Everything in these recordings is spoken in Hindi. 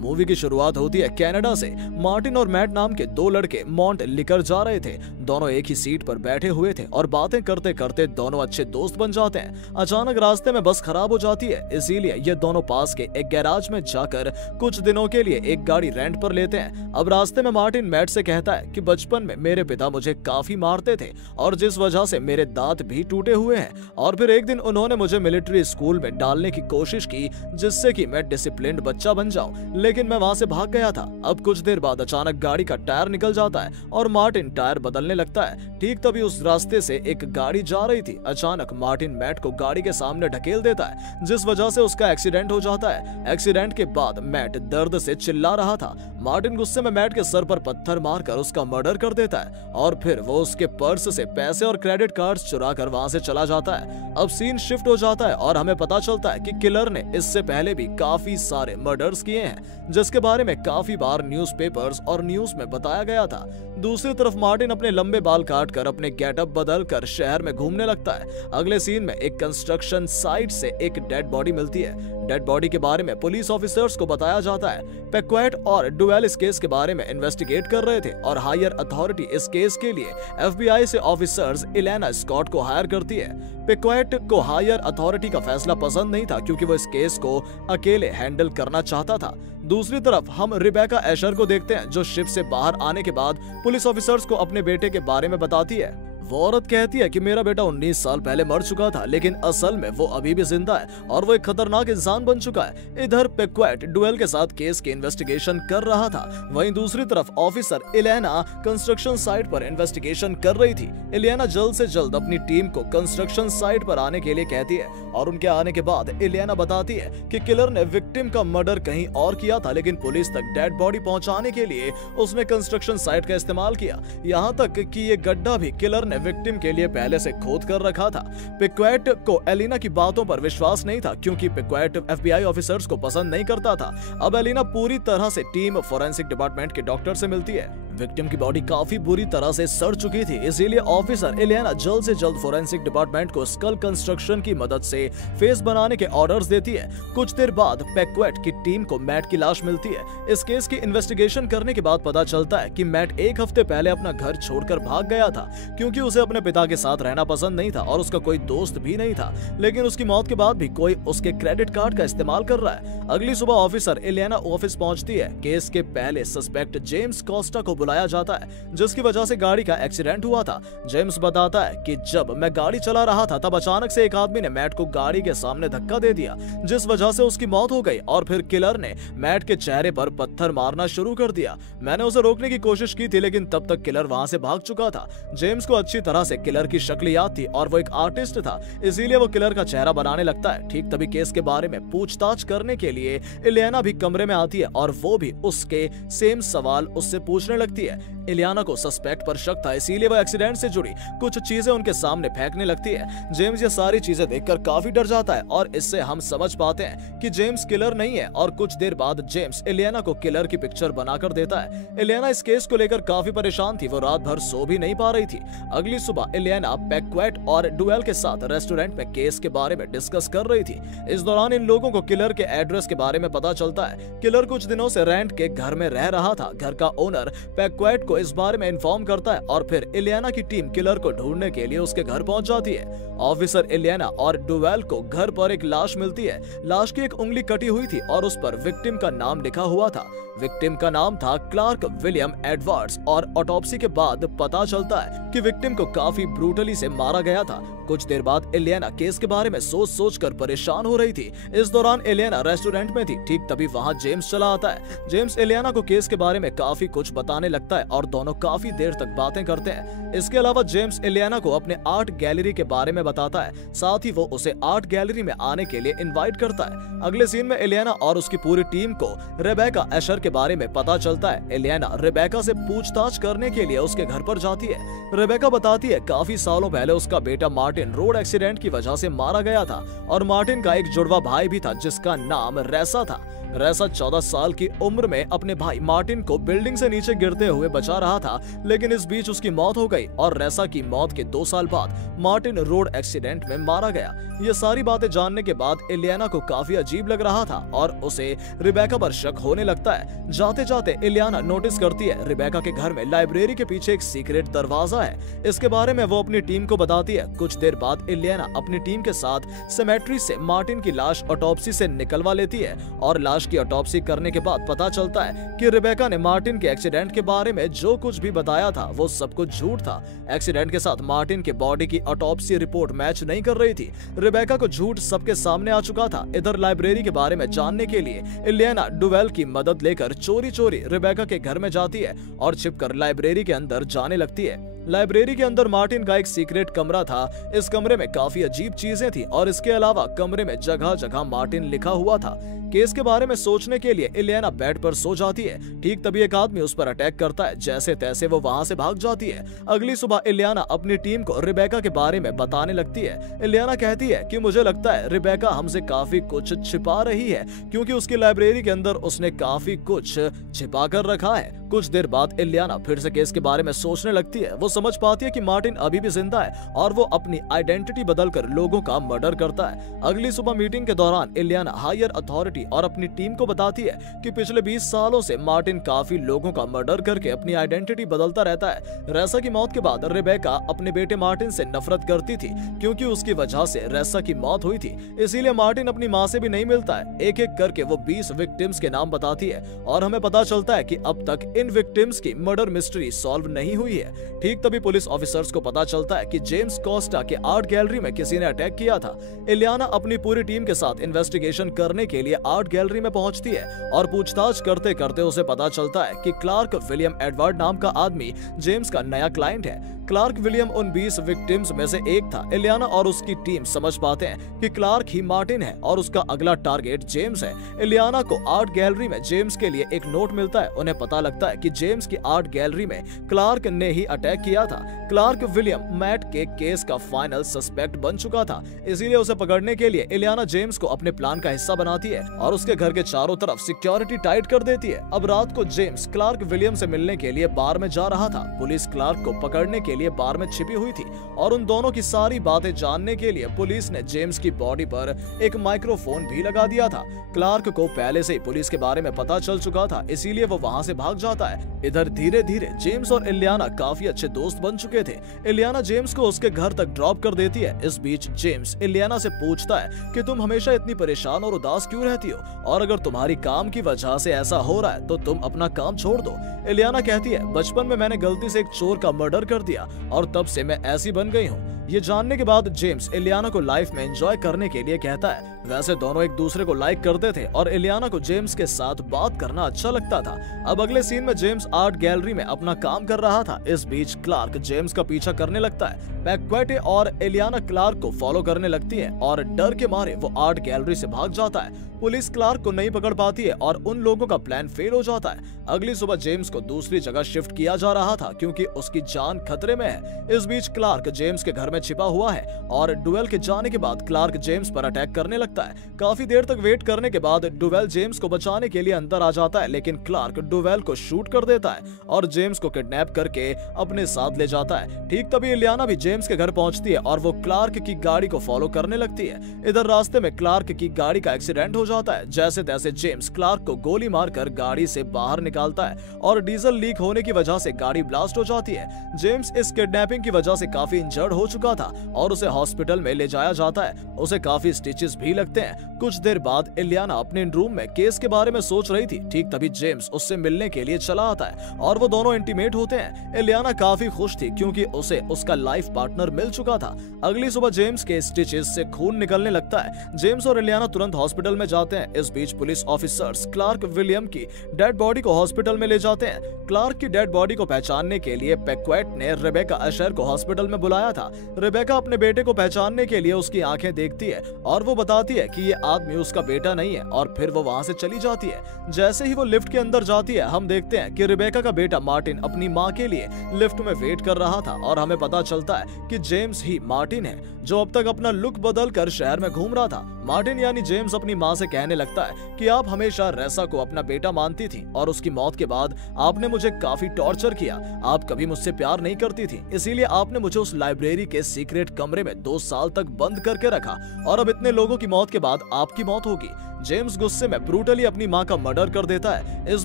मूवी की शुरुआत होती है कनाडा से। मार्टिन और मैट नाम के दो लड़के मॉन्ट लिकर जा रहे थे। दोनों एक ही सीट पर बैठे हुए थे और बातें करते करते दोनों अच्छे दोस्त बन जाते हैं। अचानक रास्ते में बस खराब हो जाती है, इसीलिए ये दोनों पास के एक गैराज में जाकर कुछ दिनों के लिए एक गाड़ी रेंट पर लेते हैं। अब रास्ते में मार्टिन मैट से कहता है कि बचपन में मेरे पिता मुझे काफी मारते थे और जिस वजह से मेरे दांत भी टूटे हुए हैं, और फिर एक दिन उन्होंने मुझे मिलिट्री स्कूल में डालने की कोशिश की जिससे कि मैं डिसिप्लिन्ड बच्चा बन जाऊं, लेकिन मैं वहां से भाग गया था। अब कुछ देर बाद अचानक गाड़ी का टायर निकल जाता है और मार्टिन टायर बदलने लगता है। ठीक तभी उस रास्ते से एक गाड़ी जा रही थी। अचानक मार्टिन मैट को गाड़ी के सामने ढकेल देता है जिस वजह से उसका एक्सीडेंट हो जाता है। एक्सीडेंट के बाद मैट दर्द से चिल्ला रहा था। मार्टिन गुस्से में मैट के सर पर पत्थर मारकर उसका मर्डर कर देता है और फिर वो उसके पर्स से पैसे और क्रेडिट कार्ड्स चुरा कर वहां से चला जाता है। अब सीन शिफ्ट हो जाता है और हमें पता चलता है कि किलर ने इससे पहले भी काफी सारे मर्डर्स किए हैं जिसके बारे में काफी बार न्यूज़पेपर्स और न्यूज में बताया गया था। दूसरी तरफ मार्टिन अपने लंबे बाल काट कर अपने गेटअप बदल कर शहर में घूमने लगता है। अगले सीन में एक कंस्ट्रक्शन साइट से एक डेड बॉडी मिलती है। डेड बॉडी के बारे में पुलिस ऑफिसर्स को बताया जाता है। पेक्वेट और डुवेल इस केस के बारे में इन्वेस्टिगेट कर रहे थे और हायर अथॉरिटी इस केस के लिए FBI से ऑफिसर्स इलेना स्कॉट को हायर करती है। पेक्वेट को हायर अथॉरिटी का फैसला पसंद नहीं था क्योंकि वो इस केस को अकेले हैंडल करना चाहता था। दूसरी तरफ हम रिबेका एशर को देखते हैं जो शिप से बाहर आने के बाद पुलिस ऑफिसर्स को अपने बेटे के बारे में बताती है। वो औरत कहती है कि मेरा बेटा 19 साल पहले मर चुका था, लेकिन असल में वो अभी भी जिंदा है और वो एक खतरनाक इंसान बन चुका है। इधर पेक्वेट डुएल के साथ केस की इन्वेस्टिगेशन कर रहा था, वहीं दूसरी तरफ ऑफिसर इलेना कंस्ट्रक्शन साइट पर इन्वेस्टिगेशन कर रही थी। इलेना जल्द से जल्द अपनी टीम को कंस्ट्रक्शन साइट पर आने के लिए कहती है और उनके आने के बाद इलेना बताती है कि किलर ने विक्टिम का मर्डर कहीं और किया था, लेकिन पुलिस तक डेड बॉडी पहुंचाने के लिए उसने कंस्ट्रक्शन साइट का इस्तेमाल किया। यहाँ तक कि ये गड्ढा भी किलर ने विक्टिम के लिए पहले से खोद कर रखा था। पेक्वेट को एलिना की बातों पर विश्वास नहीं था क्योंकि पेक्वेट FBI ऑफिसर्स को पसंद नहीं करता था। अब एलिना पूरी तरह से टीम फोरेंसिक डिपार्टमेंट के डॉक्टर से मिलती है। विक्टिम की बॉडी काफी बुरी तरह से सड़ चुकी थी, इसीलिए ऑफिसर इलेना जल्द से जल्द फोरेंसिक डिपार्टमेंट को स्कल कंस्ट्रक्शन की मदद से फेस बनाने के ऑर्डर्स देती है। कुछ देर बाद पेक्वेट की टीम को मैट की लाश मिलती है। इस केस की इन्वेस्टिगेशन करने के बाद पता चलता है कि मैट एक हफ्ते पहले अपना घर छोड़कर भाग गया था क्योंकि उसे अपने पिता के साथ रहना पसंद नहीं था और उसका कोई दोस्त भी नहीं था, लेकिन उसकी मौत के बाद भी कोई उसके क्रेडिट कार्ड का इस्तेमाल कर रहा है। अगली सुबह ऑफिसर इलेना ऑफिस पहुंचती है। केस के पहले सस्पेक्ट जेम्स कोस्टा को बुलाया जाता है जिसकी वजह से गाड़ी का एक्सीडेंट हुआ था। जेम्स बताता है कि जब मैं गाड़ी चला रहा था तब अचानक से एक आदमी ने मैट को गाड़ी के सामने धक्का दे दिया जिस वजह से उसकी मौत हो गई और फिर किलर ने मैट के चेहरे पर पत्थर मारना शुरू कर दिया। मैंने उसे रोकने की कोशिश की थी लेकिन तब तक किलर वहां से भाग चुका था। जेम्स को अच्छी तरह से किलर की शक्ल याद थी और वो एक आर्टिस्ट था, इसीलिए वो किलर का चेहरा बनाने लगता है। ठीक तभी केस के बारे में पूछताछ करने के लिए इलियाना भी कमरे में आती है और वो भी उसके सेम सवाल उससे पूछने लगती है। इलियाना को सस्पेक्ट पर शक था, इसीलिए वो एक्सीडेंट से जुड़ी कुछ चीजें उनके सामने फेंकने लगती है। जेम्स ये सारी चीजें देखकर काफी डर जाता है और इससे हम समझ पाते हैं कि जेम्स किलर नहीं है और कुछ देर बाद जेम्स इलियाना को किलर की पिक्चर बनाकर देता है। इलियाना इस केस को लेकर काफी परेशान थी, वो रात भर सो भी नहीं पा रही थी। अगली सुबह इलियाना पेक्वेट और डुएल के साथ रेस्टोरेंट में केस के बारे में डिस्कस कर रही थी। इस दौरान इन लोगों को किलर के एड्रेस के बारे में पता चलता है। किलर कुछ दिनों से रेंट के घर में रह रहा था। घर का ओनर पेक्वेट को इस बारे में इन्फॉर्म करता है और फिर इलियाना की टीम किलर को ढूंढने के लिए उसके घर पहुंच जाती है। ऑफिसर इलियाना और डुवेल को घर पर एक लाश मिलती है। लाश की एक उंगली कटी हुई थी और उस पर विक्टिम का नाम लिखा हुआ था। विक्टिम का नाम था क्लार्क विलियम एडवर्ड्स और ऑटोप्सी के बाद पता चलता है कि विक्टिम को काफी ब्रूटली से मारा गया था। कुछ देर बाद इलियाना केस के बारे में सोच कर परेशान हो रही थी। इस दौरान इलियाना रेस्टोरेंट में थी। ठीक तभी वहां जेम्स चला आता है। जेम्स इलियाना को केस के बारे में काफी कुछ बताने लगता है और दोनों काफी देर तक बातें करते हैं। इसके अलावा जेम्स इलियाना को अपने आर्ट गैलरी के बारे में बताता है, साथ ही वो उसे आर्ट गैलरी में आने के लिए इनवाइट करता है। अगले सीन में इलियाना और उसकी पूरी टीम को रिबेका एशर के बारे में पता चलता है। इलियाना रिबेका से पूछताछ करने के लिए उसके घर पर जाती है। रिबेका बताती है काफी सालों पहले उसका बेटा मार्टिन रोड एक्सीडेंट की वजह से मारा गया था और मार्टिन का एक जुड़वा भाई भी था जिसका नाम रेसा था। रेसा 14 साल की उम्र में अपने भाई मार्टिन को बिल्डिंग से नीचे गिरते हुए बचा रहा था, लेकिन इस बीच उसकी मौत हो गई और रेसा की मौत के 2 साल बाद मार्टिन रोड एक्सीडेंट में मारा गया। ये सारी बातें जानने के बाद इलियाना को काफी अजीब लग रहा था और उसे रिबेका पर शक होने लगता है। जाते जाते इलियाना नोटिस करती है रिबेका के घर में लाइब्रेरी के पीछे एक सीक्रेट दरवाजा है। इसके बारे में वो अपनी टीम को बताती है। कुछ देर बाद इलियाना अपनी टीम के साथ सेमेट्री से मार्टिन की लाश ऑटोप्सी से निकलवा लेती है और लाश की ऑटोप्सी करने के बाद पता चलता है कि रिबेका ने मार्टिन के एक्सीडेंट के बारे में जो कुछ भी बताया था वो सब कुछ झूठ था। एक्सीडेंट के साथ मार्टिन के बॉडी की ऑटोप्सी रिपोर्ट मैच नहीं कर रही थी। रिबेका को झूठ सबके सामने आ चुका था। इधर लाइब्रेरी के बारे में जानने के लिए इलियाना डुवेल की मदद लेकर चोरी चोरी रिबेका के घर में जाती है और छिपकर लाइब्रेरी के अंदर जाने लगती है। लाइब्रेरी के अंदर मार्टिन का एक सीक्रेट कमरा था। इस कमरे में काफी अजीब चीजें थी और इसके अलावा कमरे में जगह जगह मार्टिन लिखा हुआ था। केस के बारे में सोचने के लिए इलियाना बेड पर सो जाती है। ठीक तभी एक आदमी उस पर अटैक करता है। जैसे तैसे वो वहां से भाग जाती है। अगली सुबह इलियाना अपनी टीम को रिबेका के बारे में बताने लगती है। इलियाना कहती है कि मुझे लगता है रिबेका हमसे काफी कुछ छिपा रही है, क्योंकि उसकी लाइब्रेरी के अंदर उसने काफी कुछ छिपा कर रखा है। कुछ देर बाद इलियाना फिर से केस के बारे में सोचने लगती है। वो समझ पाती है कि मार्टिन अभी भी जिंदा है और वो अपनी आइडेंटिटी बदलकर लोगों का मर्डर करता है। अगली सुबह मीटिंग के दौरान इलियाना हायर अथॉरिटी और अपनी टीम को बताती है कि पिछले 20 सालों से मार्टिन काफी लोगों का मर्डर करके अपनी आइडेंटिटी बदलता रहता है। रेसा की मौत के बाद रिबेका अपने बेटे मार्टिन से नफरत करती थी, क्योंकि उसकी वजह से रेसा की मौत हुई थी। इसीलिए मार्टिन अपनी माँ से भी नहीं मिलता है। एक एक करके वो 20 विक्टिम्स के नाम बताती है और हमें पता चलता है कि अब तक इन विक्टिम्स की मर्डर मिस्ट्री सॉल्व नहीं हुई है। ठीक तभी पुलिस ऑफिसर्स को पता चलता है कि जेम्स कोस्टा के आर्ट गैलरी में किसी ने अटैक किया था। इलियाना अपनी पूरी टीम के साथ इन्वेस्टिगेशन करने के लिए आर्ट गैलरी में पहुंचती है और पूछताछ करते करते उसे पता चलता है कि क्लार्क विलियम एडवर्ड नाम का आदमी जेम्स का नया क्लाइंट है। क्लार्क विलियम उन 20 विक्टिम्स में से एक था। इलियाना और उसकी टीम समझ पाते हैं कि क्लार्क ही मार्टिन है और उसका अगला टारगेट जेम्स है। इलियाना को आर्ट गैलरी में जेम्स के लिए एक नोट मिलता है। उन्हें पता लगता है कि जेम्स की आर्ट गैलरी में क्लार्क ने ही अटैक किया था। क्लार्क विलियम मैट के केस का फाइनल सस्पेक्ट बन चुका था, इसीलिए उसे पकड़ने के लिए इलियाना जेम्स को अपने प्लान का हिस्सा बनाती है और उसके घर के चारों तरफ सिक्योरिटी टाइट कर देती है। अब रात को जेम्स क्लार्क विलियम से मिलने के लिए बार में जा रहा था। पुलिस क्लार्क को पकड़ने के लिए बार में छिपी हुई थी और उन दोनों की सारी बातें जानने के लिए पुलिस ने जेम्स की बॉडी पर एक माइक्रोफोन भी लगा दिया था। क्लार्क को पहले से ही पुलिस के बारे में पता चल चुका था, इसीलिए वो वहां से भाग जाता है। इधर धीरे धीरे जेम्स और इलियाना काफी अच्छे दोस्त बन चुके थे। इलियाना जेम्स को उसके घर तक ड्रॉप कर देती है। इस बीच जेम्स इलियाना से पूछता है कि तुम हमेशा इतनी परेशान और उदास क्यों रहती हो, और अगर तुम्हारी काम की वजह से ऐसा हो रहा है तो तुम अपना काम छोड़ दो। इलियाना कहती है, बचपन में मैंने गलती से एक चोर का मर्डर कर दिया और तब से मैं ऐसी बन गई हूँ। ये जानने के बाद जेम्स इलियाना को लाइफ में एंजॉय करने के लिए कहता है। वैसे दोनों एक दूसरे को लाइक करते थे और इलियाना को जेम्स के साथ बात करना अच्छा लगता था। अब अगले सीन में जेम्स आर्ट गैलरी में अपना काम कर रहा था। इस बीच क्लार्क जेम्स का पीछा करने लगता है। पैक्वेटे और इलियाना क्लार्क को फॉलो करने लगती है और डर के मारे वो आर्ट गैलरी से भाग जाता है। पुलिस क्लार्क को नहीं पकड़ पाती है और उन लोगों का प्लान फेल हो जाता है। अगली सुबह जेम्स को दूसरी जगह शिफ्ट किया जा रहा था क्योंकि उसकी जान खतरे में है। इस बीच क्लार्क जेम्स के घर में छिपा हुआ है और डुवेल के जाने के बाद क्लार्क जेम्स पर अटैक करने लगता है। काफी देर तक वेट करने के बाद डुवेल जेम्स को बचाने के लिए अंदर आ जाता है, लेकिन क्लार्क डुवेल को शूट कर देता है और जेम्स को किडनैप करके अपने साथ ले जाता है। ठीक तभी इलियाना भी जेम्स के घर पहुंचती है और वो क्लार्क की गाड़ी को फॉलो करने लगती है। इधर रास्ते में क्लार्क की गाड़ी का एक्सीडेंट हो जाता है। जैसे तैसे जेम्स क्लार्क को गोली मारकर गाड़ी से बाहर निकालता है और डीजल लीक होने की वजह से गाड़ी ब्लास्ट हो जाती है। जेम्स इस किडनैपिंग की वजह से काफी इंजर्ड हो चुका था और उसे हॉस्पिटल में ले जाया जाता है। उसे काफी स्टिचेस भी लगते हैं। कुछ देर बाद इलियाना अपने रूम में केस के बारे में सोच रही थी। ठीक तभी जेम्स उससे मिलने के लिए चला आता है और वो दोनों इंटीमेट होते हैं। इलियाना काफी खुश थी क्योंकि उसे उसका लाइफ पार्टनर मिल चुका था। अगली सुबह जेम्स के स्टिचेस से खून निकलने लगता है। जेम्स और इलियाना तुरंत हॉस्पिटल में जाते हैं। इस बीच पुलिस ऑफिसर्स क्लार्क विलियम की डेड बॉडी को हॉस्पिटल में ले जाते हैं। क्लार्क की डेड बॉडी को पहचानने के लिए पैक्वेट ने रेबेका अशर को हॉस्पिटल में बुलाया था। रेबेका अपने बेटे को पहचानने के लिए उसकी आंखें देखती है और वो बताती है कि ये आदमी उसका बेटा नहीं है और फिर वो वहां से चली जाती है। जैसे ही वो लिफ्ट के अंदर जाती है, हम देखते हैं कि रेबेका का बेटा मार्टिन अपनी माँ के लिए लिफ्ट में वेट कर रहा था और हमें पता चलता है कि जेम्स ही मार्टिन है जो अब तक अपना लुक बदल कर शहर में घूम रहा था। मार्टिन यानी जेम्स अपनी माँ से कहने लगता है कि आप हमेशा रेसा को अपना बेटा मानती थी और उसकी मौत के बाद आपने मुझे काफी टॉर्चर किया। आप कभी मुझसे प्यार नहीं करती थी, इसीलिए आपने मुझे उस लाइब्रेरी के सीक्रेट कमरे में 2 साल तक बंद करके रखा और अब इतने लोगों की मौत के बाद आपकी मौत होगी। जेम्स गुस्से में ब्रूटली अपनी माँ का मर्डर कर देता है। इस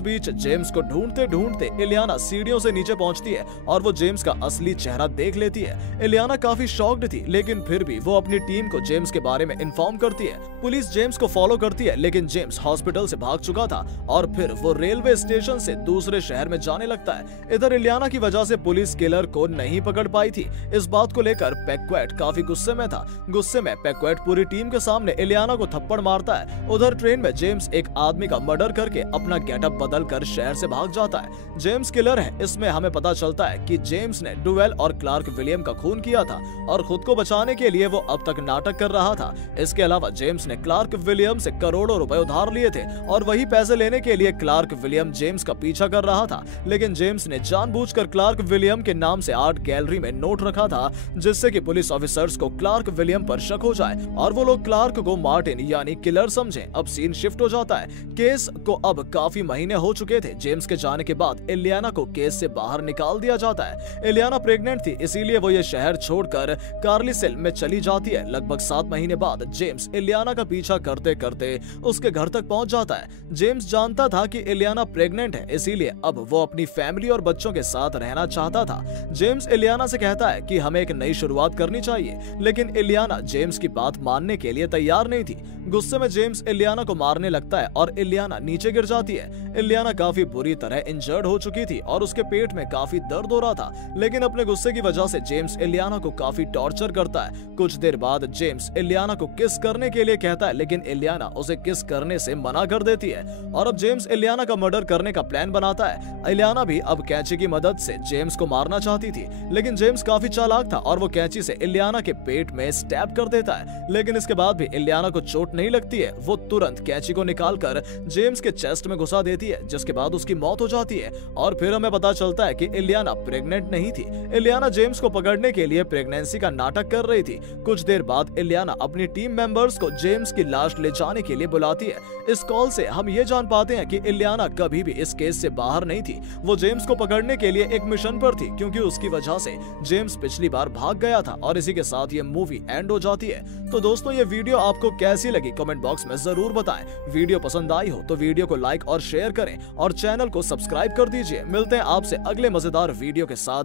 बीच जेम्स को ढूंढते ढूंढते इलियाना सीढ़ियों से नीचे पहुंचती है और वो जेम्स का असली चेहरा देख लेती है। इलियाना काफी शॉक्ड थी, लेकिन फिर भी वो अपनी टीम को जेम्स के बारे में इन्फॉर्म करती है। पुलिस जेम्स को फॉलो करती है, लेकिन जेम्स हॉस्पिटल से भाग चुका था और फिर वो रेलवे स्टेशन से दूसरे शहर में जाने लगता है। इधर इलियाना की वजह से पुलिस किलर को नहीं पकड़ पाई थी। इस बात को लेकर पैक्वेट काफी गुस्से में था। गुस्से में पैक्वेट पूरी टीम के सामने इलियाना को थप्पड़ मारता है। उधर ट्रेन में जेम्स एक आदमी का मर्डर करके अपना गेटअप बदल कर शहर से भाग जाता है। जेम्स किलर है, इसमें हमें पता चलता है कि जेम्स ने डुवेल और क्लार्क विलियम का खून किया था और खुद को बचाने के लिए वो अब तक नाटक कर रहा था। इसके अलावा जेम्स ने क्लार्क विलियम से करोड़ों रुपए उधार लिए थे और वही पैसे लेने के लिए क्लार्क विलियम जेम्स का पीछा कर रहा था। लेकिन जेम्स ने जानबूझकर क्लार्क विलियम के नाम से आर्ट गैलरी में नोट रखा था, जिससे कि पुलिस ऑफिसर्स को क्लार्क विलियम पर शक हो जाए और वो लोग क्लार्क को मार्टिन यानी किलर समझे। अब सीन शिफ्ट हो जाता है। केस को अब काफी महीने हो चुके थे। जेम्स के जाने के बाद इलियाना को केस से बाहर निकाल दिया जाता है। इलियाना प्रेग्नेंट थी, इसीलिए वो ये शहर छोड़कर कार्लिसेल में चली जाती है। लगभग 7 महीने बाद जेम्स इलियाना का पीछा करते करते उसके घर तक पहुंच जाता है। जेम्स जानता था कि इलियाना प्रेग्नेंट है, इसीलिए अब वो अपनी फैमिली और बच्चों के साथ रहना चाहता था। जेम्स इलियाना से कहता है कि हमें एक नई शुरुआत करनी चाहिए, लेकिन इलियाना जेम्स की बात मानने के लिए तैयार नहीं थी। गुस्से में जेम्स इलियाना को मारने लगता है और इलियाना नीचे गिर जाती है। इलियाना काफी बुरी तरह इंजर्ड हो चुकी थी और उसके पेट में काफी दर्द हो रहा था, लेकिन अपने गुस्से की वजह से जेम्स इलियाना को काफी टॉर्चर करता है। कुछ देर बाद जेम्स इलियाना को किस करने के लिए कहता है, लेकिन इलियाना उसे किस करने से मना कर देती है और अब जेम्स इलियाना का मर्डर करने का प्लान बनाता है। इलियाना भी अब कैंची की मदद से जेम्स को मारना चाहती थी, लेकिन जेम्स काफी चालाक था और वो कैंची से इलियाना के पेट में स्टैब कर देता है। लेकिन इसके बाद भी इलियाना को चोट नहीं लगती है। वो तुरंत कैंची को निकालकर जेम्स के चेस्ट में घुसा देती है, जिसके बाद उसकी मौत हो जाती है और फिर हमें पता चलता है कि इलियाना प्रेग्नेंट नहीं थी। इलियाना जेम्स को पकड़ने के लिए प्रेगनेंसी का नाटक कर रही थी। कुछ देर बाद इलियाना अपनी टीम मेंबर्स को जेम्स की लाश ले जाने के लिए बुलाती है। इस कॉल से हम ये जान पाते हैं कि इलियाना कभी भी इस केस से बाहर नहीं थी। वो जेम्स को पकड़ने के लिए एक मिशन पर थी, क्योंकि उसकी वजह से जेम्स पिछली बार भाग गया था और इसी के साथ ये मूवी एंड हो जाती है। तो दोस्तों, ये वीडियो आपको कैसी लगी कमेंट बॉक्स में जरूर बताएं। वीडियो पसंद आई हो तो वीडियो को लाइक और शेयर करें और चैनल को सब्सक्राइब कर दीजिए। मिलते हैं आपसे अगले मजेदार वीडियो के साथ।